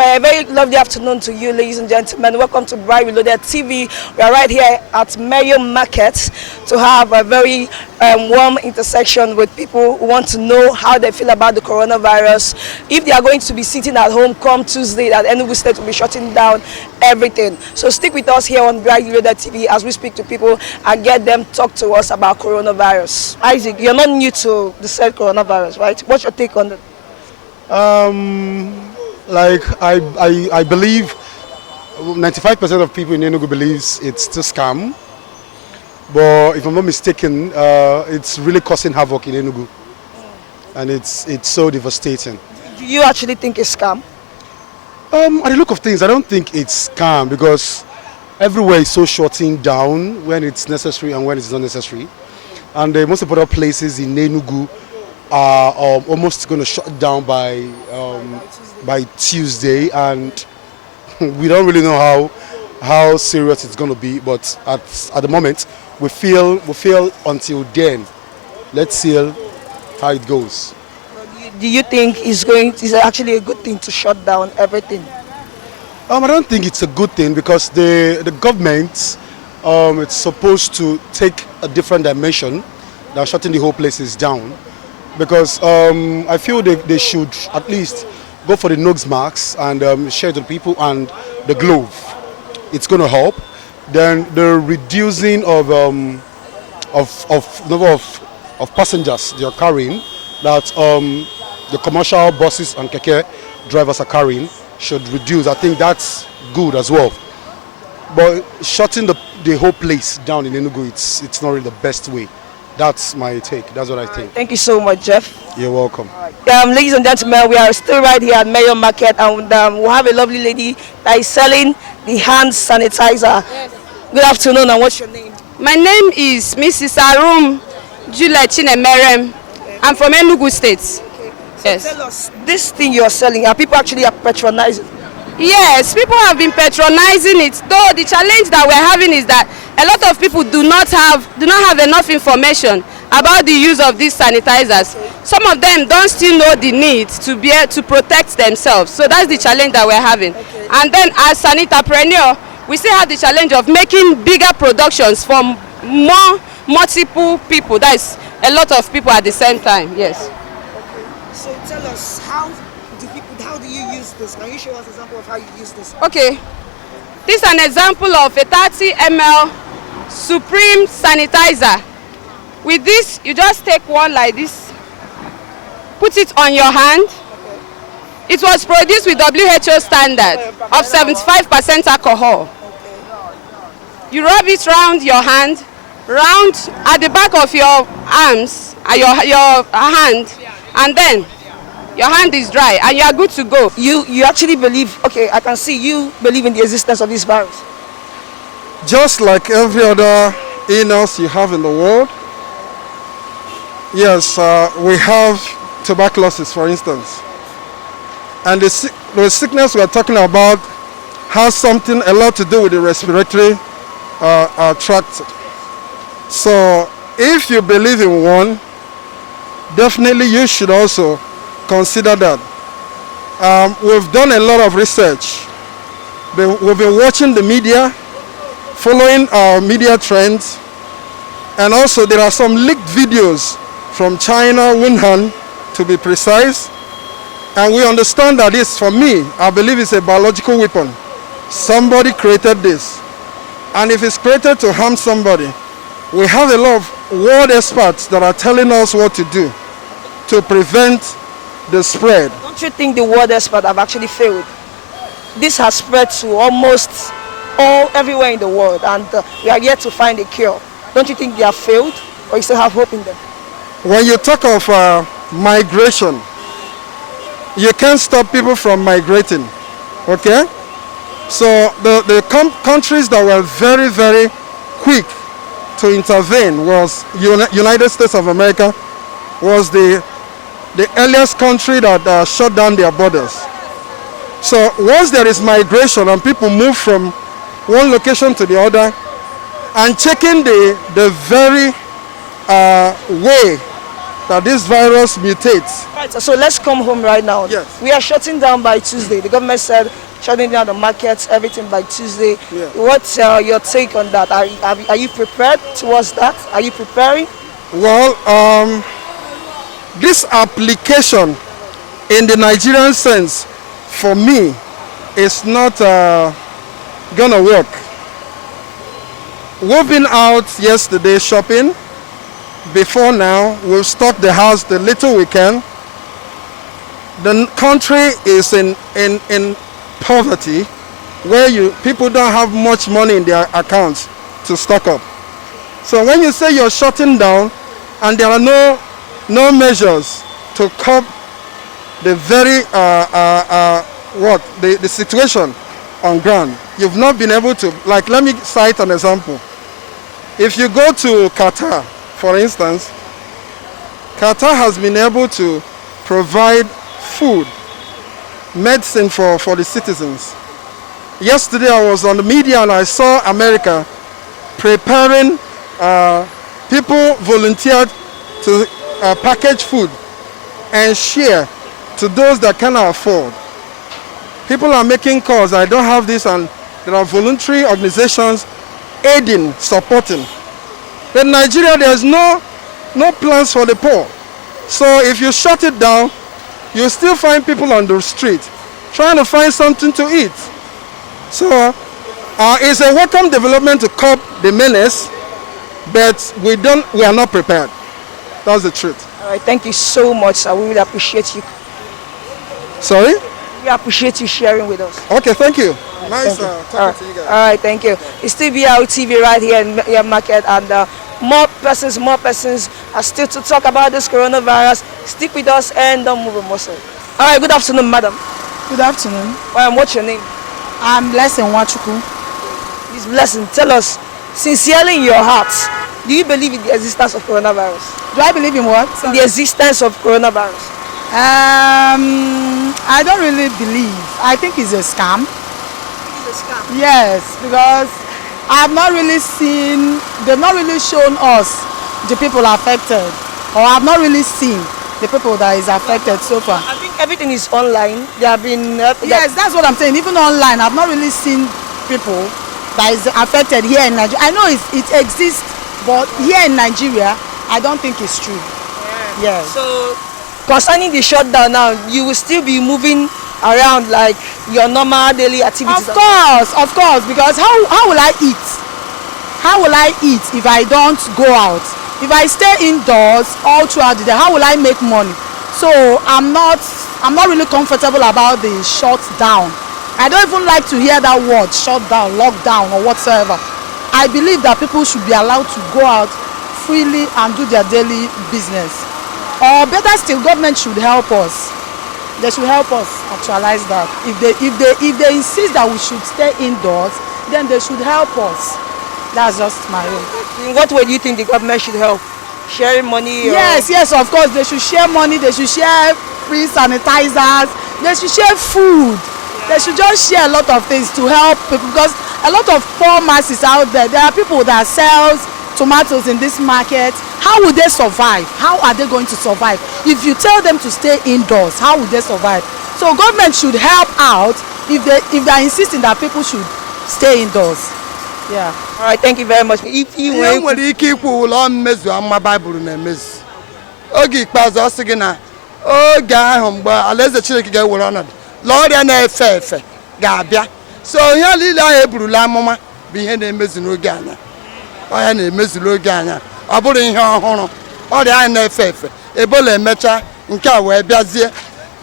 A very lovely afternoon to you, ladies and gentlemen. Welcome to Bright Reloaded TV. We are right here at Mayo Market to have a very warm intersection with people who want to know how they feel about the coronavirus. If they are going to be sitting at home come Tuesday, that Enugu State will be shutting down everything. So stick with us here on Bright Reloaded TV as we speak to people and get them talk to us about coronavirus. Isaac, you're not new to the said coronavirus, right? What's your take on it? I believe 95% of people in Enugu believes it's a scam. But if I'm not mistaken, it's really causing havoc in Enugu. And it's so devastating. Do you actually think it's scam? At the look of things, I don't think it's scam because everywhere is so shutting down when it's necessary and when it's not necessary. And the most important places in Enugu are almost going to shut down by Tuesday, and we don't really know how serious it's going to be. But at the moment, we feel until then. Let's see how it goes. Do you think it's actually a good thing to shut down everything? I don't think it's a good thing because the government it's supposed to take a different dimension than shutting the whole places down. Because I feel they should at least go for the nose masks and share to the people and the glove. It's going to help. Then the reducing of number of passengers they are carrying, that the commercial buses and keke drivers are carrying should reduce. I think that's good as well. But shutting the whole place down in Enugu, it's not really the best way. That's my take. That's what I think. Thank you so much, Jeff. You're welcome. Ladies and gentlemen, we are still right here at Mayo Market, and we'll have a lovely lady that is selling the hand sanitizer. Yes. Good afternoon, and what's your name? My name is Mrs. Arum Juliet Chinemerem. Okay. I'm from Enugu State. Okay. So yes. Tell us, this thing you're selling, are people actually patronizing? Yes, people have been patronizing it. Though the challenge that we're having is that a lot of people do not have enough information about the use of these sanitizers. Okay. Some of them don't still know the need to be able to protect themselves. So that's the challenge that we're having. Okay. And then as sanitapreneur, we still have the challenge of making bigger productions from multiple people. That is a lot of people at the same time. Yes. Okay. So tell us, how do you use this? Can you show us an example of how you use this? Okay. This is an example of a 30 ml Supreme sanitizer. With this, you just take one like this, put it on your hand. Okay. It was produced with WHO standard of 75% alcohol. Okay. You rub it round your hand, round at the back of your arms, your hand, and then your hand is dry and you are good to go. You actually believe, okay, I can see you believe in the existence of this virus. Just like every other illness you have in the world, yes, we have tuberculosis, for instance. And the sickness we are talking about has a lot to do with the respiratory tract. So if you believe in one, definitely you should also consider that. We've done a lot of research. We've been watching the media, following our media trends, and also there are some leaked videos from China, Wuhan, to be precise. And we understand that this, for me, I believe it's a biological weapon. Somebody created this. And if it's created to harm somebody, we have a lot of world experts that are telling us what to do to prevent the spread. Don't you think the world experts have actually failed? This has spread to almost everywhere in the world, and we are yet to find a cure. Don't you think they have failed, or you still have hope in them? When you talk of migration, you can't stop people from migrating, okay? So the countries that were very, very quick to intervene was United States of America, was the earliest country that shut down their borders. So once there is migration and people move from one location to the other, and checking the very way that this virus mutates. Right, so let's come home right now. Yes. We are shutting down by Tuesday. The government said shutting down the markets, everything by Tuesday. Yeah. What's your take on that? Are you prepared towards that? Are you preparing? Well, this application in the Nigerian sense, for me, is not gonna work. We've been out yesterday shopping. Before now, we've stocked the house the little we can. The country is in poverty, where people don't have much money in their accounts to stock up. So when you say you're shutting down and there are no measures to curb the very the situation on ground, you've not been able to, like, let me cite an example. If you go to Qatar, for instance, Qatar has been able to provide food, medicine for the citizens. Yesterday I was on the media and I saw America preparing, people volunteered to package food and share to those that cannot afford. People are making calls, I don't have this, and there are voluntary organizations aiding, supporting. But in Nigeria, there's no plans for the poor. So if you shut it down, you still find people on the street trying to find something to eat. So it's a welcome development to curb the menace, but we are not prepared. That's the truth. All right, thank you so much, sir. We really appreciate you. Sorry? We appreciate you sharing with us. Okay, thank you. Right, Nice thank you. talking to you guys. All right, thank you. It's still VRO TV right here in your market, and more persons are still to talk about this coronavirus. Stick with us and don't move a muscle. All right, good afternoon, madam. Good afternoon. What's your name? I'm Blessing Wachuku. This Blessing, tell us, sincerely in your heart, do you believe in the existence of coronavirus? Do I believe in what? In the existence of coronavirus. I don't really believe. I think it's a scam. It's a scam. Yes, because I've not really seen, they've not really shown us the people affected, or I've not really seen the people that is affected so far. I think everything is online. They have been... Yes, that's what I'm saying. Even online, I've not really seen people that is affected here in Nigeria. I know it exists, but here in Nigeria, I don't think it's true. Yeah. Yes. So, concerning the shutdown now, you will still be moving around like your normal daily activities? Of course, because how will I eat? How will I eat if I don't go out? If I stay indoors all throughout the day, how will I make money? So I'm not really comfortable about the shutdown. I don't even like to hear that word, shutdown, lockdown, or whatsoever. I believe that people should be allowed to go out freely and do their daily business. Or better still, government should help us. They should help us actualize that. If they insist that we should stay indoors, then they should help us. That's just my own. In what way do you think the government should help? Sharing money? Yes, of course. They should share money. They should share free sanitizers. They should share food. They should just share a lot of things to help people, because a lot of poor masses out there. There are people that sells tomatoes in this market. How will they survive? How are they going to survive? If you tell them to stay indoors, how will they survive? So government should help out if they are insisting that people should stay indoors. Yeah. All right, thank you very much. If you nwere ike ikwu ụlọ mmezu amma Baịbụl na-emezu. Oge ikpeazụ ọ sị gị na oge ahụ mgbe Alaeze Chineke ga-ewere ọnọdụ, ọrịa na-efe efe ga-abịa. So ihe niile ahụ eburula amụma bụ ihe na-emezu n'oge anya. Ọya na-emezu n'oge anya. Ọ bụrụ ihe ọhụrụ. Ọrịa ahụ na-efe efe. Ebola emecha nke a wee bịazie.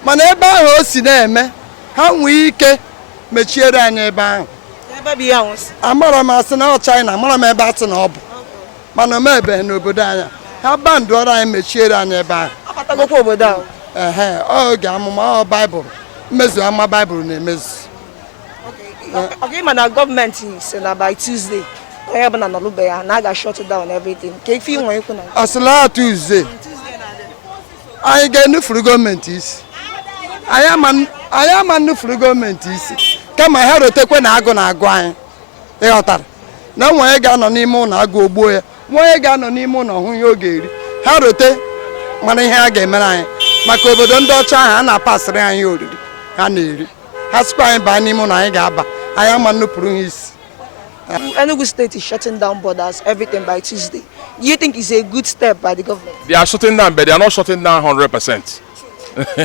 Mana ebe ahụ o si na-eme, ha nwee ike mechiere anyị ebe ahụ. Amara m asị na ọ China, amara m ebe atụ na ọ bụ. Mana m ebe n'obodo anya. Ha bandụọrọ anyị mechiere anyị ebe ahụ. Abatagokwa obodo ahụ. Oge amụma ọ Baịbụl. Mmezu ama Baịbụl na-emezu. Okay, mana gọọmenti si na by Tuesday, onye ọbụla nọlụbe ya na a ga-shut down everything. Ka ife inwe ikwu na Asịla Tuesday. Anyị ga-enufuru gọọmenti isi. Anyị ama nnufuru gọọmenti isi. Kama ha rotekwe na agụ na-agụ anyị. Ịghọtara na nwa ya ga-anọ n'ime ụlọ agụ ogbuo ya, nwa ya ga-anọ n'ime ụlọ hụ ihe ọ ga-eri. Ha rote mana ihe a ga-emere anyị maka obodo ndị ọcha ahụ a na-apasịrị anyị oriri ha na-eri ha sịkwa anyị baa n'ime na anyị ga-aba anyị ama nnupụrụ ha isi. Enugu State is shutting down borders, everything by Tuesday. Do you think it's a good step by the government? They are shutting down, but they are not shutting down 100%.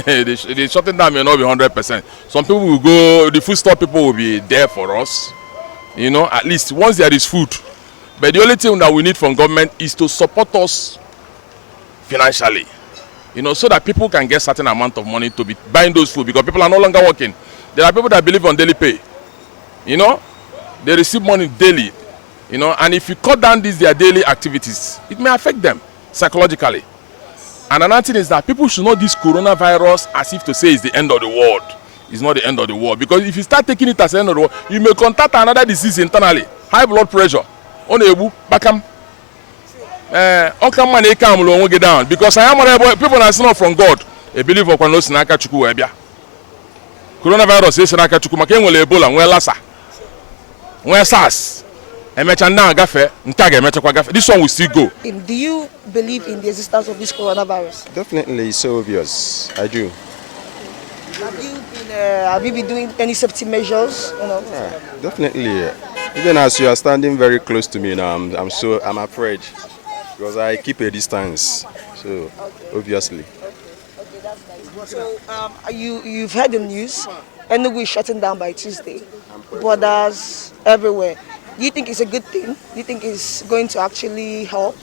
They shutting down may not be 100%. Some people will go, the food store people will be there for us. You know, at least once there is food. But the only thing that we need from government is to support us financially. You know, so that people can get certain amount of money to be buying those food because people are no longer working. There are people that believe on daily pay. You know, they receive money daily. You know, and if you cut down their daily activities, it may affect them psychologically. And another thing is that people should not this coronavirus as if to say it's the end of the world. It's not the end of the world. Because if you start taking it as the end of the world, you may contact another disease internally. High blood pressure. Onebu, bakam. Okam man ekam lo get down. Because I am people that are not from God. A believer can know sinaka chuku ebia. Coronavirus is sinaka chuku. Maken wole Ebola, wele lassa. Wele SARS. This one will still go. Do you believe in the existence of this coronavirus? Definitely, it's so obvious. I do. Have you been doing any safety measures? You know? Yeah, definitely. Even as you are standing very close to me now, I'm afraid because I keep a distance. So obviously. Okay, that's nice. So you've heard the news. Enugu is shutting down by Tuesday. Borders everywhere. Do you think it's a good thing? Do you think it's going to actually help?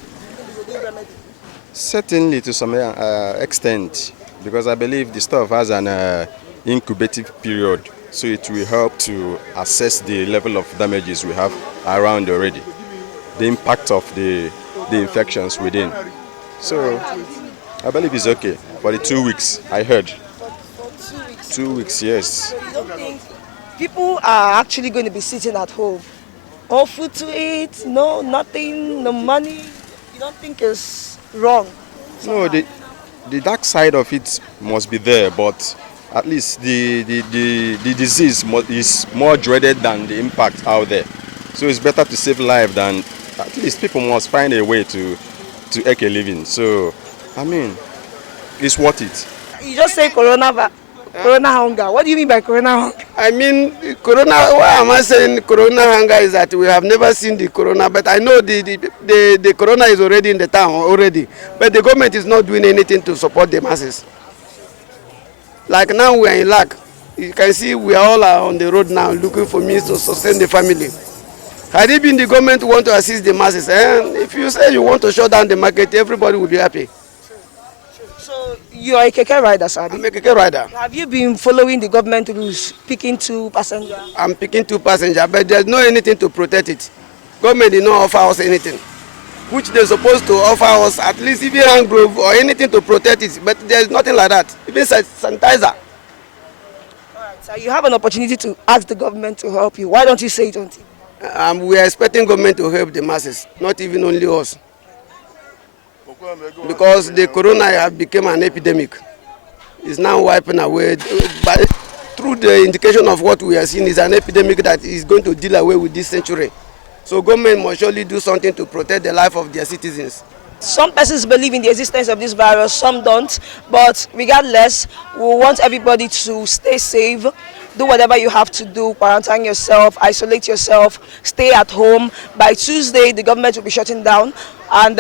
Certainly to some extent, because I believe the stuff has an incubative period, so it will help to assess the level of damages we have around already, the impact of the infections within. So I believe it's okay for the 2 weeks, I heard. For 2 weeks? 2 weeks, yes. So you don't think people are actually going to be sitting at home? No food to eat, no nothing, no money. You don't think it's wrong? No, the dark side of it must be there, but at least the disease is more dreaded than the impact out there. So it's better to save life than, at least people must find a way to make a living. So, I mean, it's worth it. You just say corona hunger. What do you mean by corona hunger? I mean, corona, why am I saying corona hunger is that we have never seen the corona, but I know the corona is already in the town already, but the government is not doing anything to support the masses. Like now we are in lack. You can see we are all on the road now looking for means to sustain the family. Had it been the government who want to assist the masses, and if you say you want to shut down the market, everybody will be happy. So you are a keke rider, sir? I'm a keke rider. Have you been following the government rules, picking 2 passengers? I'm picking 2 passengers, but there's no anything to protect it. Government did not offer us anything, which they're supposed to offer us at least even hand glove or anything to protect it, but there's nothing like that, even sanitizer. All right, so you have an opportunity to ask the government to help you. Why don't you say it on TV? We are expecting government to help the masses, not even only us. Because the corona has become an epidemic. It's now wiping away. But through the indication of what we are seeing, is an epidemic that is going to deal away with this century. So government must surely do something to protect the life of their citizens. Some persons believe in the existence of this virus, some don't. But regardless, we want everybody to stay safe. Do whatever you have to do, quarantine yourself, isolate yourself, stay at home. By Tuesday, the government will be shutting down. And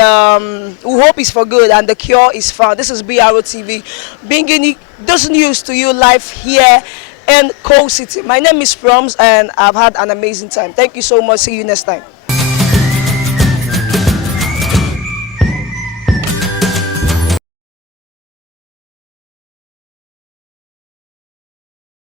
we hope it's for good and the cure is found. This is BRO TV, bringing this news to you live here in Coal City. My name is Proms and I've had an amazing time. Thank you so much. See you next time.